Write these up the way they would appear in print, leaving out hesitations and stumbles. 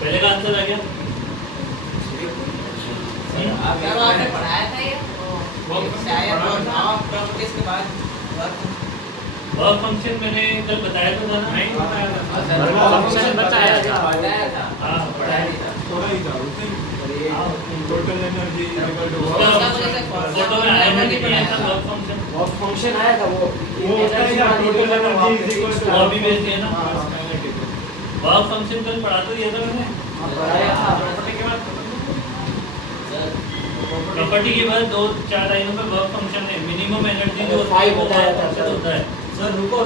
पहले का आंसर आ गया। आपने पढ़ाया था ये शायद और नाम प्रॉपर्टीज के बाद वर्क फंक्शन मैंने कल बताया तो था ना। नहीं बताया था। फंक्शन बताया था हाँ पढ़ाया नहीं था। थोड़ा ही था उसमें टोटल एनर्जी इक्वल टू उसका फोटो में आया था कि नहीं था वर्क फंक्शन। वर्क फंक्शन आया था वो उसका ही था total energy is equal to वो भी भेज दिया ना। वर्क फंक्शन कल पढ़ा तो दिया था मैंने। पढ़ाया था प्रॉपर्टी के बाद प्रॉपर्टी के बाद 2-4 लाइनों में वर्क फंक्शन है। मिनिमम एनर्जी जो होता है वो बताया वर्क था फंक्शन होता है। सर रुको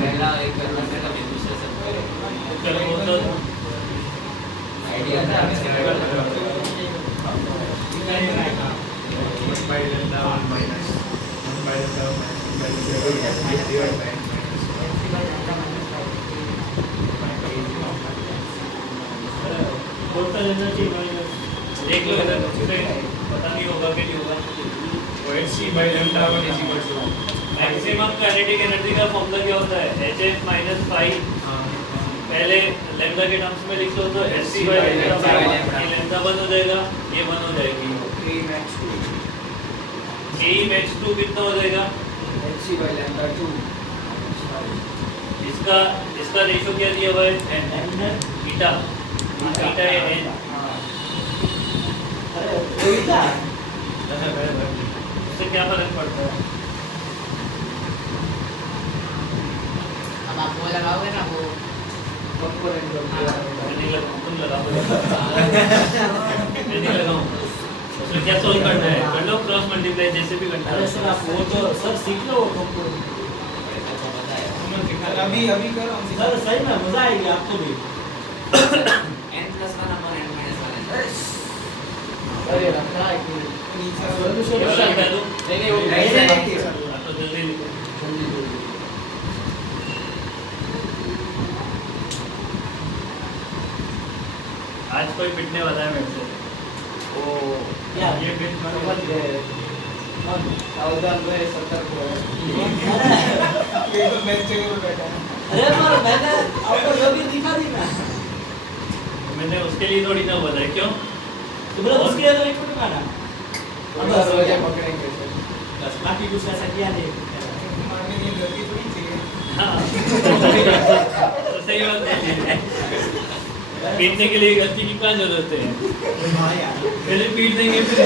पहला एक करना था कभी दूसरे सब चलो वो तो आइडिया था टोटल एनर्जी माइनस देख लो इधर उससे पता नहीं होगा कि नहीं होगा। मैक्सिमम काइनेटिक एनर्जी का फॉर्मूला क्या होता है? hf माइनस फाइव पहले लैम्डा के टर्म्स में लिख लो तो hc बाय लैम्डा। ये लैम्डा 1 हो जाएगा, ये 1 हो जाएगी। k max 2 कितना हो जाएगा? इसका रेशियो क्या दिया हुआ है? बीटा बीटा या n। उससे क्या फर्क पड़ता है? अब आप वो लगाओगे ना वो मैं नहीं लगाऊं, तुम लगाओ। मैं नहीं लगाऊं। उसमें क्या सोल्व करना है? कर लो क्रॉस मल्टीप्लाई जैसे भी करना अरे है। सर आप वो तो सर सीख लो तुमको अभी करो सर सही में मजा आएगी आपको भी n+1 अपॉन n-1 अरे रखना है कि नीचे क्या लगता है तू? नहीं वो हाँ, तो जल्दी लिखो। आज कोई पिटने वाला है मेरे से। ओ क्या ये पिट समझ गए सावधान रहे सतर्क रहे ये तो मैच जगह पे बैठा है। अरे पर मैंने आपको जो भी दिखा दी ना मैंने उसके लिए थोड़ी ना बोला है। क्यों? तो बोला उसके लिए तो एक फोटो मारा अब बस रोजा पकड़ेंगे सर। बस बाकी कुछ ऐसा किया नहीं मारने की गलती थोड़ी चाहिए। हाँ तो सही बात है। पीटने के लिए गलती की क्या जरूरत है? हां यार पहले पीट देंगे फिर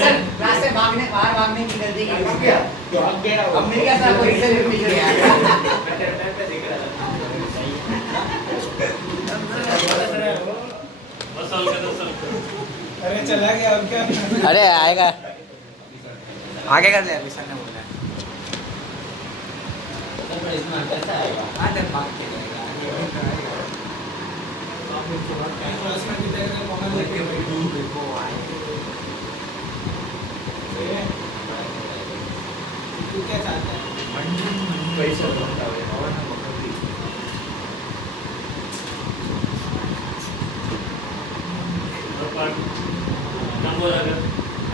सर क्लास से बाहर भागने की गलती की उसने। तो अब गया अब मिल गया सर कोई से टीचर यार बस सॉल्व कर दो सॉल्व करो। अरे चला गया अब क्या अरे आएगा आगे कर ले अभी सर ने बोला पर इसमें कैसा आएगा हां तो भाग के जाएगा क्लास में कितने का कॉमन लेके वो आए तू क्या चाहता है पैसा बनता है और ना बकरी। और पार्ट कम बोला कर।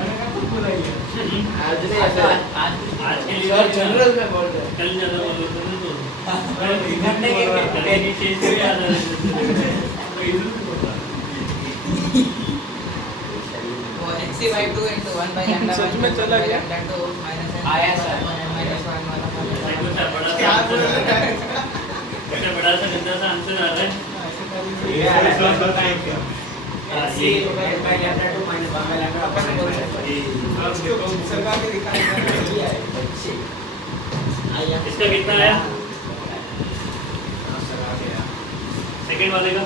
अरे क्या कुछ बोला ही है आज नहीं ऐसा आज के लिए सर जनरल में बोल रहे कल ज्यादा बोलो तो ना तो घंटे के कहीं चेंज भी आ रहा है। तो इधर भी बोलता है। वो xc/2 * 1 by lambda सच में चला गया? lambda 2 minus n आया सर। minus 1 वाला कुछ बड़ा क्या सा बोल रहा है कुछ बड़ा सा गंदा सा आंसर आ रहा है। ये विश्वास बताएं क्या xc / lambda 2 minus 1 by lambda अपन ने बोला उसको सरकार के दिखाएगा इसका कितना आया? सेकंड वाले का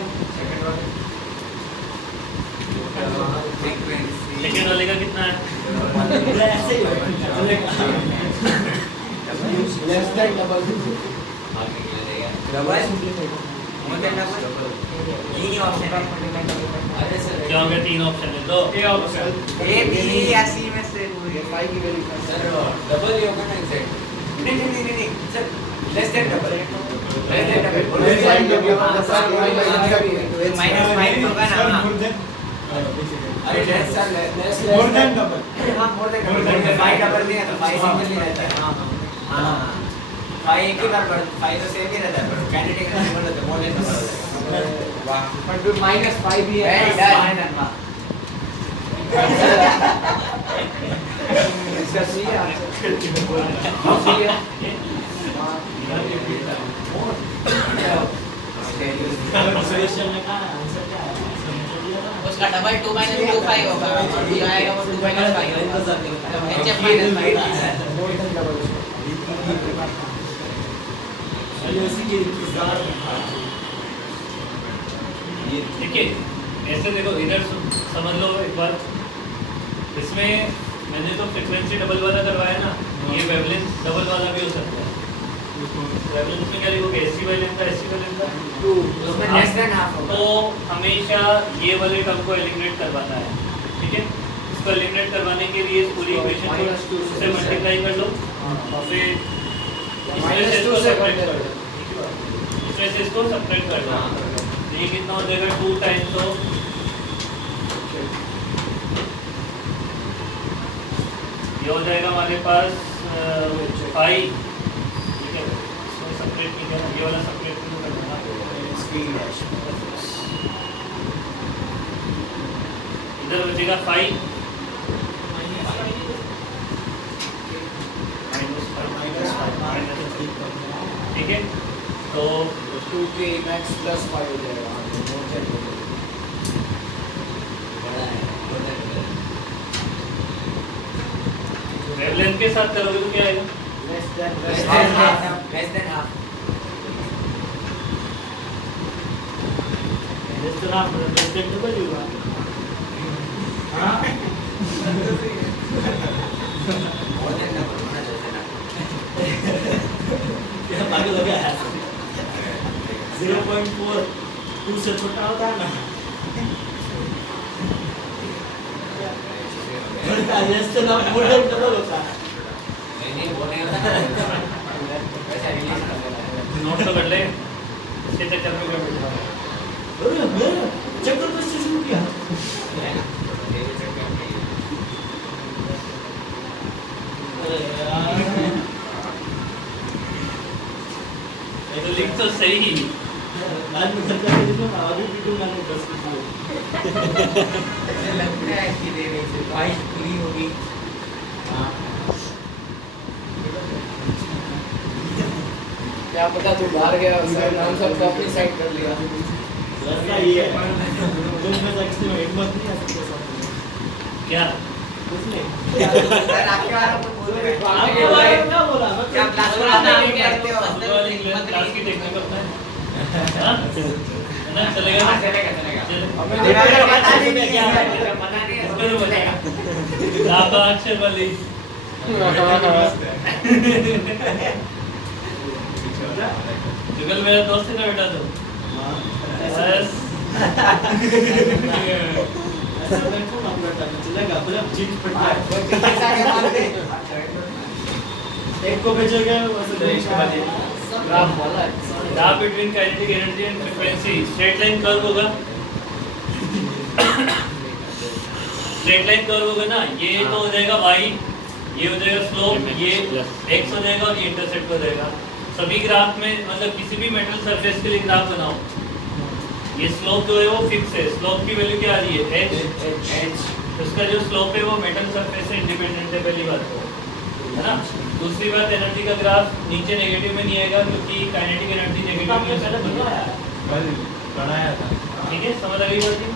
सेकंड वाले का कितना है? ऐसे ही लेस देन डबल यही ऑप्शन है अरे सर क्या होंगे? 3 ऑप्शन है तो ए ऑप्शन ए बी या सी में से ये 5 की वैल्यू सर डबल ही होगा ना एग्जैक्ट नहीं sir less than double less than double minus 5 होगा ना अरे less sir less More than double. हाँ more than More than double double. 5 double नहीं है तो 5 सिंगल ही रहता है हाँ 5 एक ही बार बढ़ 5 तो सेम ही रहता है पर कैंडिडेट का सिंबल रहता है more than double हो जाएगा वाह पर -5 भी है वेरी डन इसका सी है Solution में कहाँ आंसर क्या है? उसका डबल 2 - 2 5 होगा और ये आएगा वो 2 - 5 होगा HF -5 more than double देखिए ऐसे देखो इधर समझ लो एक बार, इसमें मैंने तो फ्रीक्वेंसी डबल वाला करवाया ना, ये वेवलेंथ डबल वाला भी हो सकता है। वेवलेंथ में क्या लिखोगे एससी बाय लेंथा उसमें लेस देन हाफ तो हमेशा ये वाले टर्म को एलिमिनेट करवाना है, ठीक है। इसको एलिमिनेट करवाने के लिए इस पूरी इक्वेशन को से मल्टीप्लाई कर लो और फिर इसमें से इसको सेपरेट कर दो, इसमें से इसको सेपरेट कर दो। ये कितना हो जाएगा 2 टाइम्स ऑफ ये हो जाएगा हमारे पास 5, ठीक है। इसको सेपरेट नहीं करना, ये वाला सेपरेट नहीं करना, इधर बचेगा 5 ठीक है। तो 2k max plus 5 हो जाएगा more than double वेवलेंथ के साथ करोगे तो क्या आएगा? less than less than half Less than half, less than double होगा। हाँ? more than double होना चाहिए ना क्या पागल हो गया है? 0.4 2 से छोटा होता है ना? बढ़ता है, less than half, more than double होता है। नहीं वो नहीं होता वैसा रिलीज कर देना है नोट तो कर ले, इसके चक्कर में कोई बैठा है। अरे मैं चक्कर बस से शुरू किया। अरे यार। ये तो लिख तो सही ही। बाद में घर जाके देखो ना, अभी भी दूंगा नहीं 10 किलो। ऐसे लगता है कि दे रही से 22 पूरी होगी हाँ। क्या पता तू बाहर गया उसका नाम सब अपनी साइड कर लिया रास्ता ये है। तुम में एक्चुअली में हिम्मत नहीं आ सकते सब। क्या? कुछ नहीं। सर आपके वाला को बोल रहे हैं आपके बारे में क्या बोला? मैं क्या क्लास में आप नाम करते हो क्लास की टेक्निक अपना है। हाँ? है ना, चलेगा ना? चलेगा चलेगा चले। हमें देखा देखा पता क्या नहीं है? क्या है पता नहीं है इसको तो बताया। लाभा अक्षर वाली। जुगल मेरा दोस्त है ना बेटा तो। बस। ऐसा बैठो ना बेटा, चलेगा पूरा जीत पड़ कोई जाए। पीछे आगे मार दे एक को भेजोगे वैसे दूसरा ग्राफ वाला है graph between kinetic energy and frequency straight line curve होगा। स्ट्रेट लाइन कर्व होगा ना, ये तो हो जाएगा y, ये हो जाएगा स्लोप, ये x हो जाएगा और ये इंटरसेप्ट हो जाएगा। सभी ग्राफ में मतलब किसी भी मेटल सरफेस के लिए ग्राफ बनाओ, ये स्लोप जो है वो फिक्स है। स्लोप की वैल्यू क्या आ रही है h। उसका जो स्लोप है वो मेटल सरफेस से इंडिपेंडेंट है, पहली बात तो है ना। दूसरी बात एनर्जी का ग्राफ नीचे नेगेटिव में नहीं आएगा क्योंकि काइनेटिक एनर्जी नेगेटिव में बनाया था। ठीक है, समझ आ गई बात ये?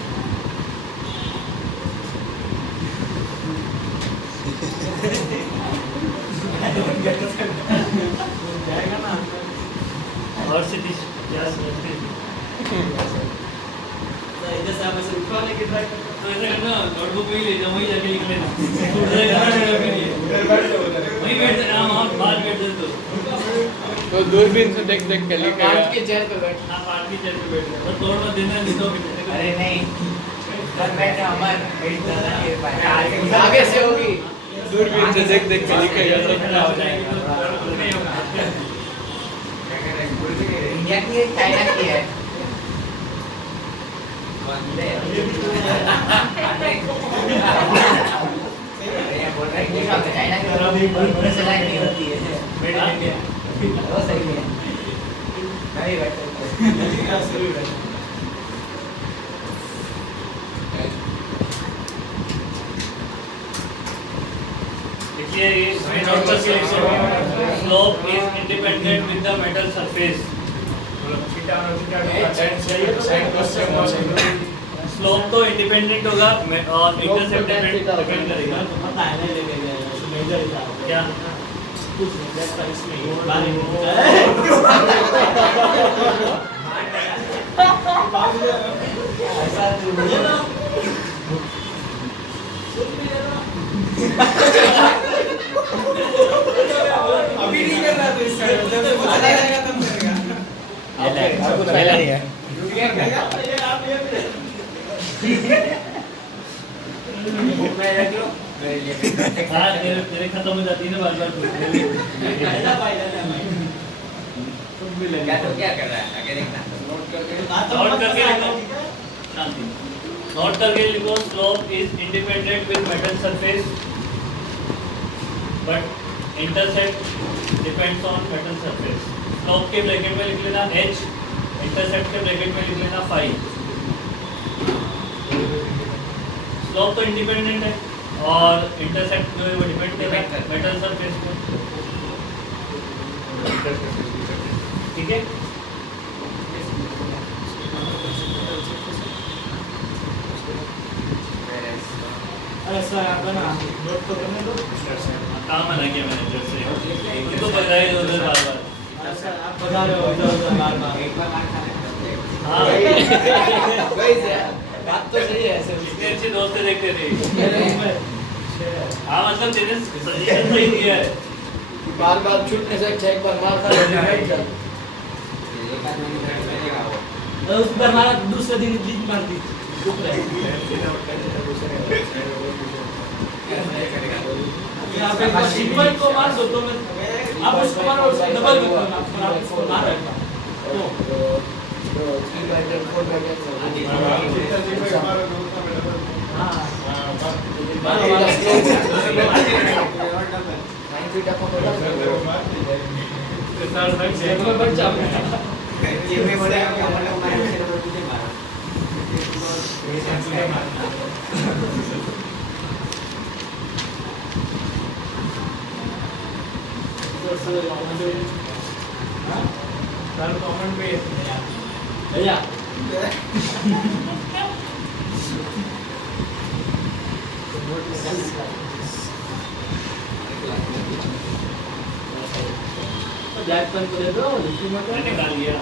जाएगा ना। और सिटी क्या समझते हैं? इधर से आप ऐसे उठवाने की ट्राई करते तो ऐसा करना, नोटबुक में ही ले जाओ, वहीं जाके लिख लेना। छूट जाएगा ना मेरा फिर ये। वहीं बैठ जाना, वहाँ बाहर बैठ जाते हो। तो दूरबीन से देख देख के लिखेगा पांच के चेयर पे बैठ हाँ, पार्ट की चेयर पे बैठ जाओ। तो तोड़ मत देना, नहीं तो फिर अरे नहीं बस बैठे अमर आगे से होगी दूरबीन से देख देख के लिखेगा हो जाएगी तो नहीं होगा। इंडिया की है चाइना की है बंदे अरे ये बोल रहा है कि चाइना की तरफ भी बड़ी सलाह नहीं होती है मेड इन इंडिया वो सही है नहीं बैठे इसलिए ये नोट करके लिखो slope is independent with the metal surface slope तो इंडिपेंडेंट होगा और इंटरसेप्ट डिपेंड करेगा पता है नहीं लेके गए मेजर था क्या कुछ नहीं दैट्स इसमें बारे में ऐसा ये ना अभी नहीं करना तो इसका जब वो चला जाएगा तब करेगा मैं रख लो हाँ तेरे खत्म हो जाती है ना बार-बार क्या तो क्या कर रहा है आगे देखना नोट करके लिखो शांति नोट करके लिखो slope is independent with metal surface but intercept depends on metal surface slope के ब्रैकेट में लिख लेना h इंटरसेप्ट के ब्रैकेट में लिख लेना phi स्लोप तो इंडिपेंडेंट है और इंटरसेप्ट जो है वो डिपेंड कर रहा है मेटल सरफेस पे ठीक है अरे सर आप ना नोट तो करने दो काम है ना क्या मैनेजर से इनको बताइए उधर बार-बार सर आप बता रहे हो उधर बार-बार एक बार मार खाने हाँ बात तो सही है ऐसे इतने अच्छे दोस्त देखते थे हाँ मतलब तेरे सजेशन सही दिया है बार बार छूटने से अच्छा एक बार मार खा लेना है एक बार मैंने घर में देखा वो उस बार हमारा दूसरे दिन जीत मार दी चुप रहे यहाँ पे सिंपल को मार दो तो मैं आप उसको मारो डबल आपको मार रहे ये में बड़े हम लोग हमारे से नंबर पूछे मारा ये सेंस है सर कमेंट पे भैया ब्लैक पेन को दे दो लिखी मत मैंने निकाल लिया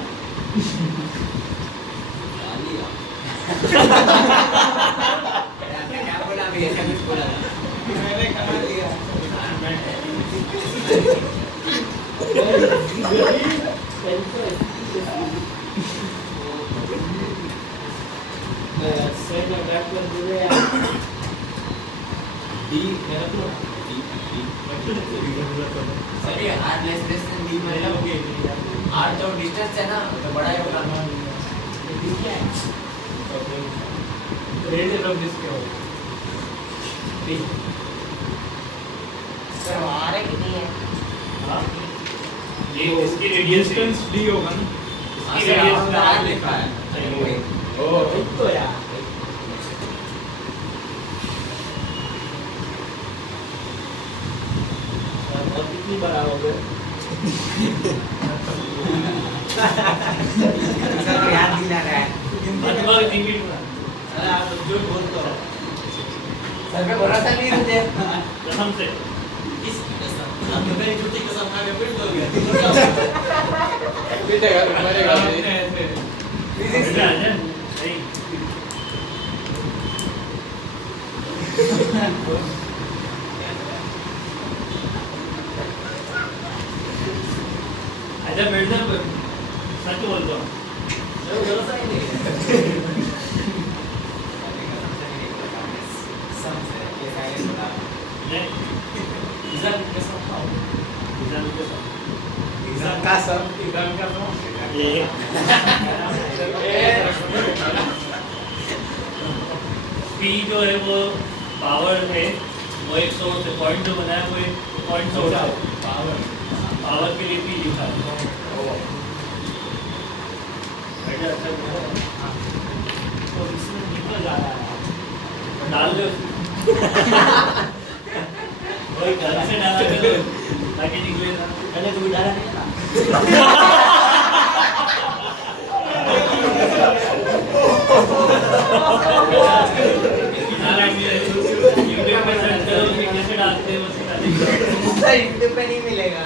क्या बोला अभी ऐसा कुछ बोला मैंने खा लिया सेट ब्लैक पेन दे दे डी मेरा तो सही R less less than D मतलब आर जो डिस्टेंस है ना तो बड़ा ही होगा रेडियस ऑफ दिस क्या हो सर हमारे कितनी है हाँ ये इसकी रेडियस डिस्टेंस डी होगा ना इसकी रेडियस आर लिखा है ओ एक तो यार और कितनी बार आओगे सर याद दिला रहा है लगभग 3 मिनट अरे आप जो बोलते हो सर पे भरोसा नहीं होते कसम से किसकी कसम आपने मेरी छुट्टी कसम खा के फिर दोगे पीटेगा मरेगा ऐसे आ जा नहीं आजा बैठ जा सच बोलता हूँ भरोसा ही नहीं नहीं एग्जाम कसम खाओ एग्जाम के साथ एग्जाम का सब ये P जो है वो पावर है, वो एक सोर्स है, पॉइंट जो बनाया वो एक पॉइंट सोर्स है, पावर के लिए P लिखा है। बेटा अच्छा है। तो इसमें निकल जा रहा है डाल दो वही घर से डाला करो ताकि निकले ना। पहले तो डाला नहीं था यूट्यूब पे सर्च करो कि कैसे डालते हैं, वो सिखा देंगे। सर यूट्यूब पे नहीं मिलेगा।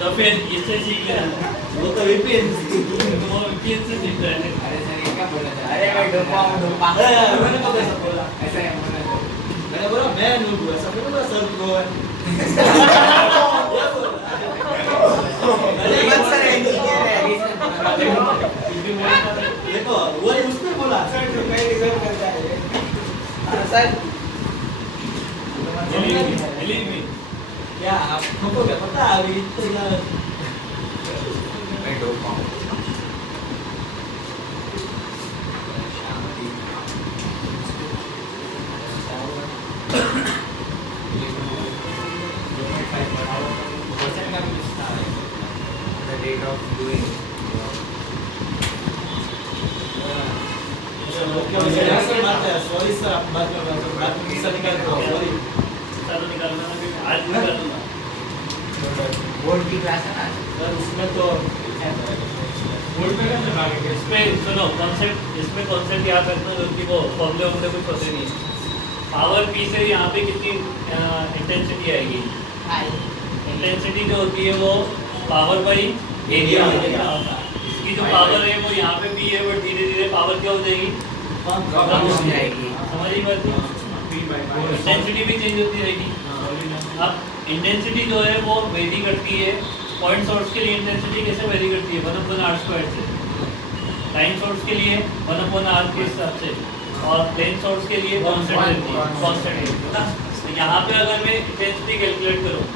तो फिर इससे सीख लेना, वो तो VPN वो VPN से सीख रहे हैं। अरे सर ये क्या बोला था? अरे भाई डोपा डोपा मैंने कब ऐसा बोला? ऐसा है बोला था। मैंने बोला मैं नहीं बोला, सबने बोला सर को है। जीवन सर इंजीनियर है। देखो वो उसने बोला सर रुपए डिजर्व करता है। सर Believe me, क्या आपको क्या पता अभी इतना मैं डोपा हूँ। The date of doing. Sorry sir आप बात में सर निकाल दो सॉरी सालों निकालना ना, फिर आज निकाल दूंगा। बोर्ड की क्लास है ना? सर उसमें तो इसमें सुनो कॉन्सेप्ट, इसमें कॉन्सेप्ट याद रखना जो कि वो फॉर्मूले वॉर्मूले कुछ होते नहीं है। पावर P से यहाँ पे कितनी इंटेंसिटी आएगी? इंटेंसिटी जो होती है वो पावर बाई एरिया होती है। इसकी जो पावर है वो यहाँ पे P है, बट धीरे धीरे पावर क्या हो जाएगी? कम हो जाएगी। समझ ही बात नहीं? इंटेंसिटी भी चेंज होती रहेगी। अब इंटेंसिटी जो है वो वेरी करती है। पॉइंट सोर्स के लिए इंटेंसिटी कैसे वेरी करती है? 1/r² से। लाइन सोर्स के लिए 1/r के हिसाब से, और प्लेन सोर्स के लिए कांस्टेंट रहती है, कांस्टेंट है ना। तो यहाँ पे अगर मैं इंटेंसिटी कैलकुलेट करूँ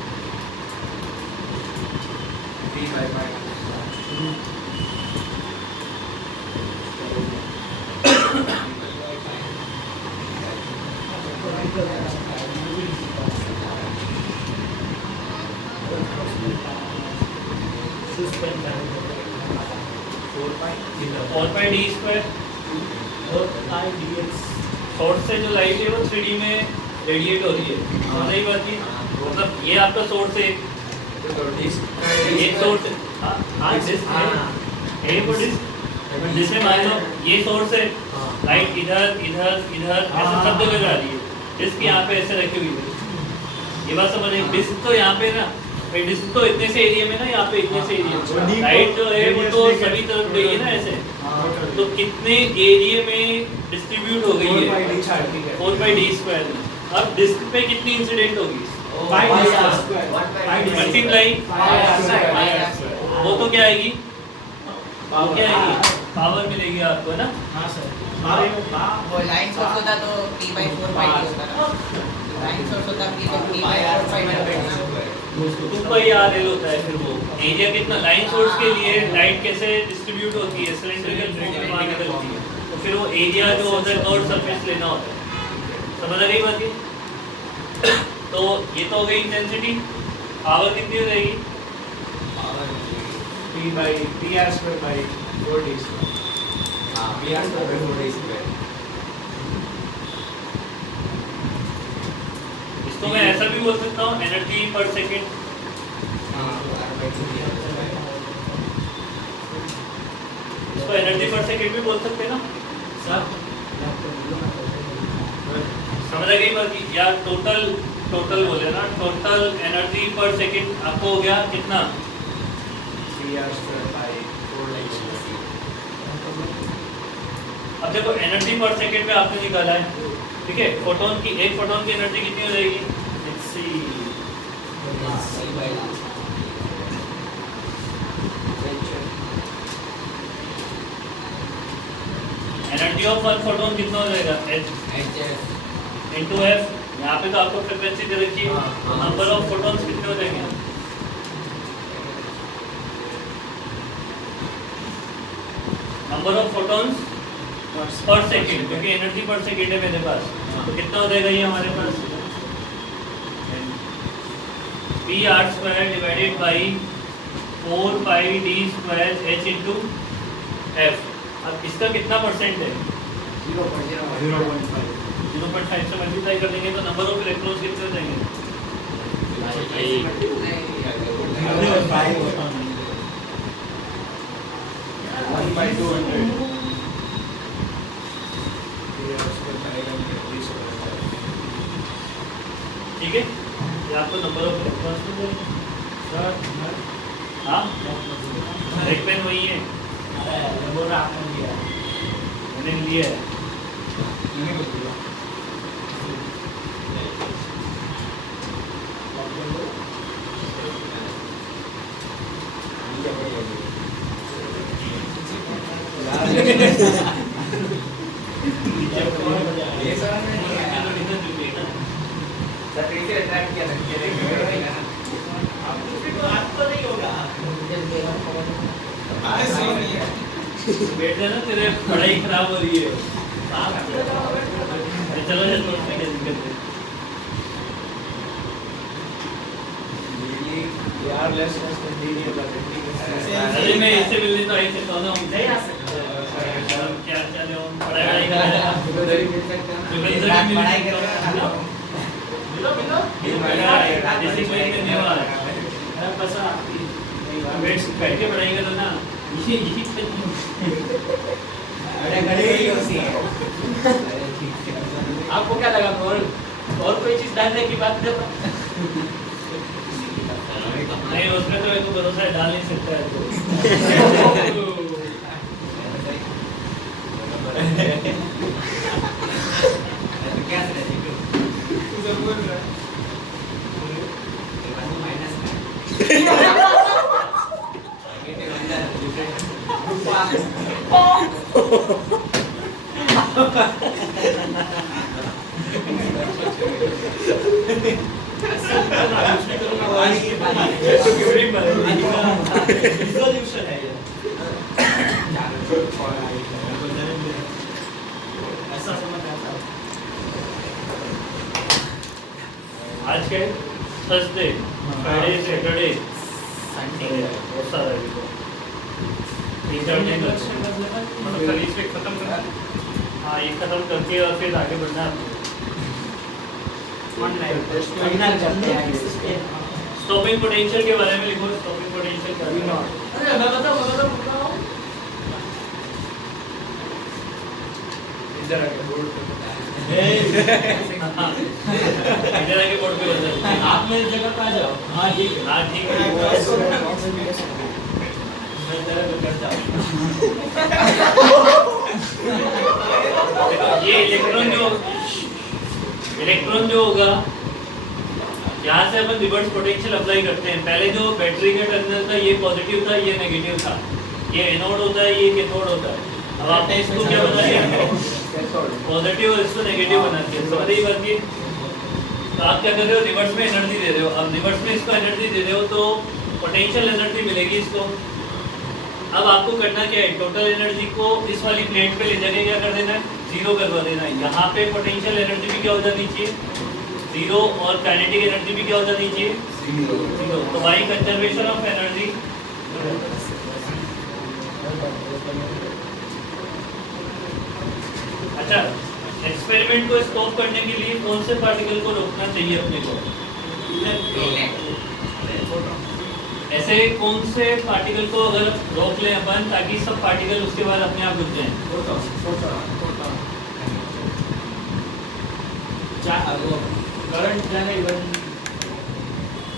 सोर्स से जो लाइट है वो 3D में रेडिएट हो रही है। समझ ही बात है? मतलब ये आपका सोर्स है, एक सोर्स है, हाँ डिस्क है, ये वो डिस्क, जिसमें मान लो ये सोर्स है, लाइट इधर इधर इधर ऐसे सब जगह जा रही है। डिस्क यहाँ पे ऐसे रखी हुई है। ये बात समझ रहे? डिस्क तो यहाँ पे ना, भाई डिस्क तो इतने से एरिया में ना, यहाँ पे इतने से एरिया में, लाइट जो है वो तो सभी तरफ गई है ना ऐसे। तो कितने एरिया में डिस्ट्रीब्यूट हो गई है? 4/d² में। अब डिस्क पे कितनी इंसिडेंट होगी? मल्टीप्लाई, वो तो क्या आएगी? वो क्या आएगी? पावर मिलेगी आपको ना। हाँ सर वो लाइन सोर्स होता तो P/4/d होता ना। लाइन सोर्स होता P/4/d होता। तुमको ही याद होता है फिर वो एरिया कितना लाइन सोर्स के लिए लाइट कैसे डिस्ट्रीब्यूट होती है, सिलेंड्रिकल फॉर्म में वहाँ निकलती है। तो फिर वो एरिया जो होता है कर्व सरफेस लेना होता है। समझ आ गई बात ये? तो ये तो हो गई इंटेंसिटी। पावर कितनी हो जाएगी? इसको मैं ऐसा भी बोल सकता हूँ एनर्जी पर सेकेंड। इसको एनर्जी पर सेकेंड भी बोल सकते हैं ना सर। समझ आ गई बात? या टोटल बोले ना, टोटल एनर्जी पर सेकेंड आपको हो गया कितना? अब देखो एनर्जी पर सेकेंड में आपने निकाला है, ठीक है। फोटोन की, एक फोटोन की एनर्जी कितनी हो जाएगी? एनर्जी ऑफ वन फोटोन कितना हो जाएगा? H/f। यहाँ पे तो आपको फ्रीक्वेंसी दे रखी है, नंबर ऑफ फोटॉन्स कितने हो जाएंगे? Number of photons per second, क्योंकि एनर्जी पर सेकेंड है मेरे पास। तो कितना हो जाएगा ये हमारे पास P R square divided by 4 pi D square H into F. अब इसका कितना परसेंट है 0.5 से मल्टीप्लाई कर देंगे तो नंबर ऑफ इलेक्ट्रॉन्स कितने हो जाएंगे ठीक है ये आपको नंबर ऑफ इलेक्ट्रॉन्स मिल जाएंगे। हाँ ब्रेक पेन वही है मैंने लिया है। बैठ जाना तेरे पढ़ाई खराब हो रही है। चलो अरे मैं इससे मिलने तो आई सकता हूँ ना क्या क्या जो पढ़ाई कर रहे हैं डिसिप्लिन करने वाला बैठ के पढ़ाई करो ना आपको क्या लगा और कोई चीज डालने की बात कर नहीं उसमें तो मेरे को भरोसा है डाल नहीं सकता है तो क्या आज के थर्सडे फ्राइडे सैटरडे बहुत सारा है तीन चार दिन मतलब कल इस वीक खत्म करना। हाँ ये खत्म करके और फिर आगे बढ़ना है स्टॉपिंग पोटेंशियल के बारे में लिखो। स्टॉपिंग पोटेंशियल क्या है? अरे मैं बताऊं इधर आके बोर्ड पे इधर आके बोर्ड पे बता आप मेरी जगह पे आ जाओ। हाँ ठीक है हाँ ठीक है मैं तेरे को करता हूँ। देखो ये इलेक्ट्रॉन जो होगा यहाँ से अपन रिवर्स पोटेंशियल अप्लाई करते हैं। पहले जो बैटरी का टर्मिनल था ये पॉजिटिव था ये नेगेटिव था। ये एनोड होता है ये कैथोड होता है। अब आपने इसको क्या बना दिया पॉजिटिव और इसको नेगेटिव बना दिया। समझ ही बात की। तो आप क्या कर रहे हो रिवर्स में एनर्जी दे रहे हो। अब रिवर्स में इसको एनर्जी दे रहे हो तो पोटेंशियल एनर्जी मिलेगी इसको। अब आपको करना क्या है टोटल एनर्जी को इस वाली प्लेट पे ले जाके क्या कर देना है जीरो करवा देना है। यहाँ पे पोटेंशियल एनर्जी भी क्या हो जानी चाहिए जीरो और काइनेटिक एनर्जी भी क्या हो जानी चाहिए जीरो। तो बाई कंजर्वेशन ऑफ एनर्जी अच्छा एक्सपेरिमेंट को स्टॉप करने के लिए कौन से पार्टिकल को रोकना चाहिए अपने को? ऐसे कौन से पार्टिकल को अगर रोक लें अपन ताकि सब पार्टिकल उसके बाद अपने आप रुक जाएं? करंट जाने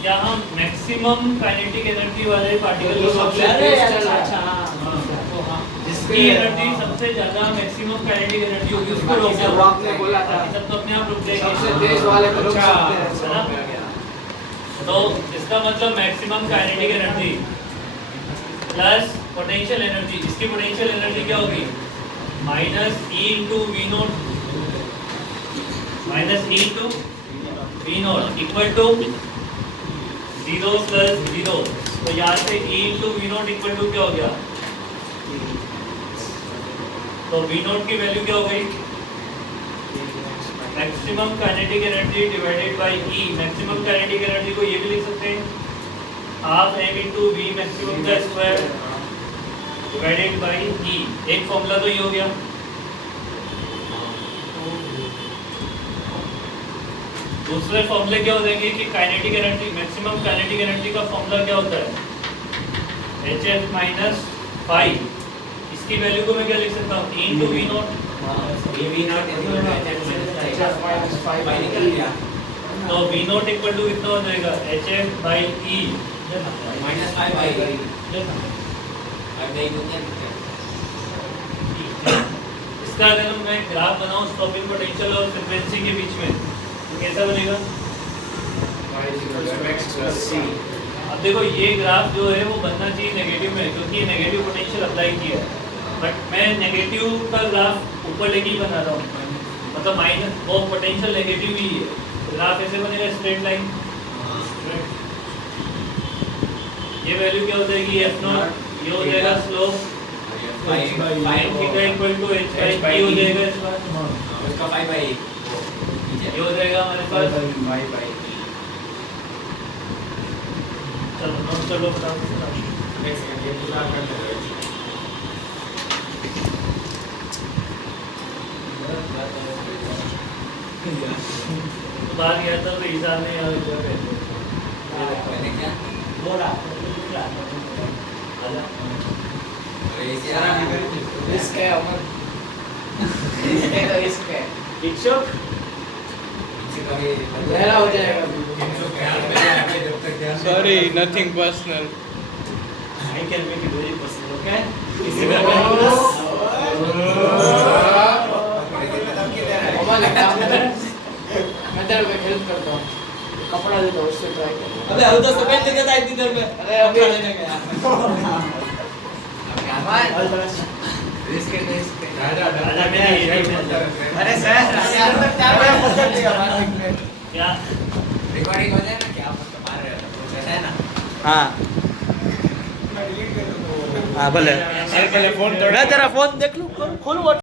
क्या हम मैक्सिमम काइनेटिक एनर्जी वाले पार्टिकल को रोक लें? जिसकी एनर्जी सबसे ज्यादा मैक्सिमम काइनेटिक एनर्जी होगी उसको रोक लें। सब तो अपने आप रुक जाएंगे। तो इसका मतलब maximum kinetic energy plus potential energy. इसकी पोटेंशियल एनर्जी क्या होगी minus E into V naught equal to zero plus zero. तो यहाँ से E into V naught equal to क्या हो गया तो वी नोट की वैल्यू क्या हो गई maximum kinetic energy divided by E. Maximum kinetic energy को ये भी लिख सकते हैं half m into v maximum का स्क्वायर डिवाइडेड बाय ई। एक फॉर्मूला तो ये हो गया। दूसरे फॉर्मूले क्या हो जाएंगे कि kinetic energy maximum kinetic energy का फॉर्मूला क्या होता है hf माइनस फाई। इसकी वैल्यू को मैं क्या लिख सकता हूँ e into v naught. v naught is equal to hf minus 5 निकल गया। तो v नॉट इक्वल टू कितना हो जाएगा hf by e minus 5 by अब नहीं होता है। इसका अगर मैं ग्राफ बनाऊं स्टॉपिंग पोटेंशियल और फ्रीक्वेंसी के बीच में तो कैसा बनेगा? अब देखो ये ग्राफ जो है वो बनना चाहिए नेगेटिव में क्योंकि नेगेटिव पोटेंशियल अप्लाई किया है, बट मैं नेगेटिव का ग्राफ ऊपर लेके ही बना रहा हूँ, मतलब माइनस वो पोटेंशियल नेगेटिव ही है। ग्राफ ऐसे बनेगा स्ट्रेट लाइन। ये वैल्यू क्या हो जाएगी f नॉट, ये हो जाएगा slope sin theta equal to h by e हो जाएगा इस बार। उसका 5 बाई ये हो जाएगा हमारे पास। चलो नोट कर लो फटाफट। एक सेकंड ये पूरा कर लो। तो बाहर गया था तो ईसा ने और जो कहते मैंने क्या बोला रिस्क है अमर रिस्क है इच्छुक इसे कभी लहरा हो जाएगा। Sorry, nothing personal. I can make it very personal, okay? मैं तेरे को हेल्प करता हूँ, कपड़ा देता हूँ, उससे ट्राई कर। अबे अब तो सफेद जगह था इतनी देर में। अरे अभी लेने गया। रिस्क है राजा मेरा ये नहीं बनता। अरे सर क्या रिकॉर्डिंग हो जाए ना क्या आप मार रहे हो ऐसा है ना। हाँ हाँ भले पहले फोन मैं तेरा फोन देख लूँ खोलूँ